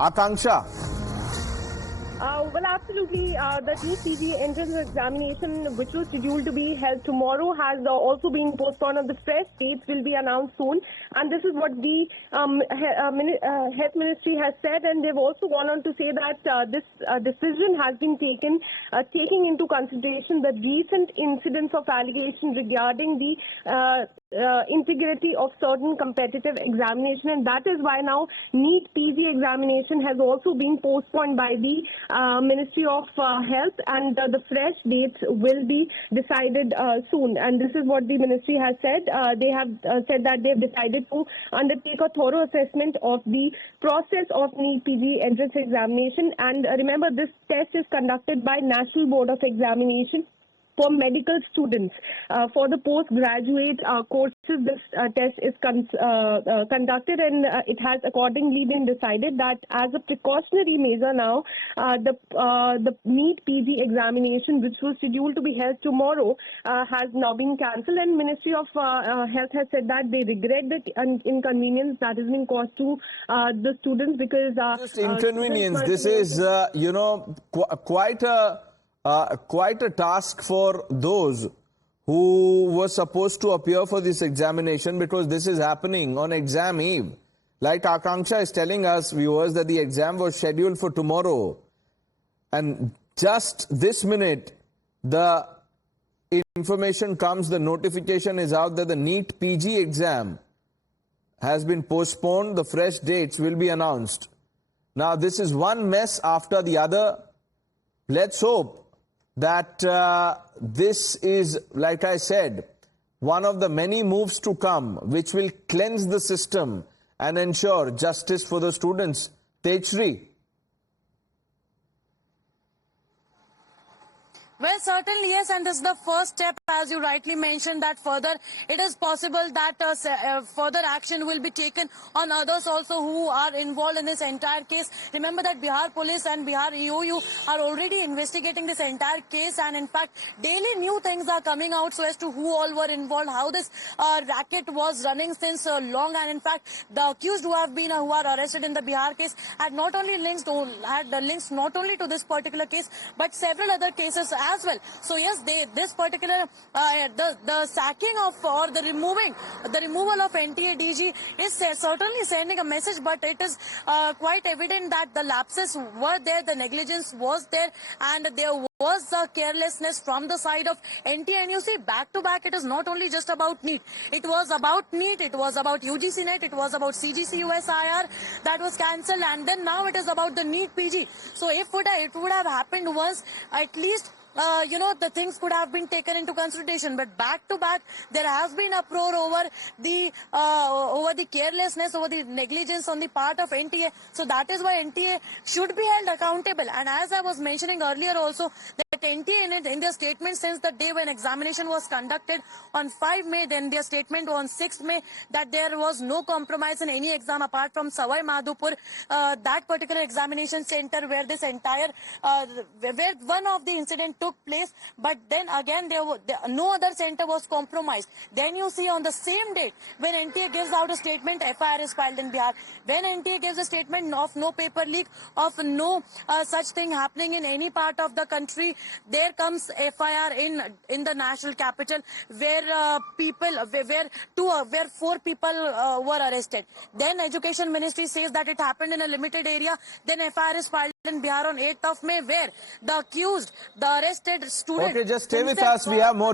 Akanksha. Well, absolutely. The PG entrance examination, which was scheduled to be held tomorrow, has also been postponed, and the fresh dates will be announced soon. And this is what the Health Ministry has said, and they've also gone on to say that this decision has been taken, taking into consideration the recent incidents of allegation regarding the integrity of certain competitive examination, and that is why now NEET PG examination has also been postponed by the Ministry of Health, and the fresh dates will be decided soon. And this is what the ministry has said. They have said that they have decided to undertake a thorough assessment of the process of NEET PG entrance examination. And remember, this test is conducted by National Board of Examination for medical students. For the postgraduate courses, this test is conducted, and it has accordingly been decided that as a precautionary measure now, the NEET PG examination, which was scheduled to be held tomorrow, has now been cancelled, and Ministry of Health has said that they regret the inconvenience that has been caused to the students, because just inconvenience. This is quite a task for those who were supposed to appear for this examination, because this is happening on exam eve. Like Akanksha is telling us, viewers, that the exam was scheduled for tomorrow, and just this minute the information comes, the notification is out that the NEET PG exam has been postponed. The fresh dates will be announced. Now this is one mess after the other. Let's hope that this is, like I said, one of the many moves to come which will cleanse the system and ensure justice for the students. Tejshri. Well, certainly, yes, and this is the first step, as you rightly mentioned, that further it is possible that further action will be taken on others also who are involved in this entire case. Remember that Bihar Police and Bihar EOU are already investigating this entire case, and in fact, daily new things are coming out so as to who all were involved, how this racket was running since long, and in fact, the accused who are arrested in the Bihar case had not only links not only to this particular case, but several other cases as well. So yes, this particular the sacking of, or the removal of NTA DG is certainly sending a message, but it is quite evident that the lapses were there, the negligence was there, and there was carelessness from the side of NTA. And you see, back to back, it is not only just about NEET. It was about NEET, it was about UGC NET, it was about CGC USIR that was cancelled, and then now it is about the NEET PG. So if it would have happened once, at least the things could have been taken into consideration, but back to back there has been uproar over the carelessness, over the negligence on the part of NTA. So that is why NTA should be held accountable. And as I was mentioning earlier also, that NTA in their statement since the day when examination was conducted on 5 May, then their statement on 6 May, that there was no compromise in any exam apart from Sawai Madhopur, that particular examination center where this entire where one of the incident took place, but then again no other center was compromised. Then you see on the same date when NTA gives out a statement, FIR is filed in Bihar. When NTA gives a statement of no paper leak, of no such thing happening in any part of the country, there comes FIR in the national capital where where 4 people were arrested. Then Education Ministry says that it happened in a limited area. Then FIR is filed in Bihar on 8th of May, where the accused, the arrested student... Okay, just stay with us. We have more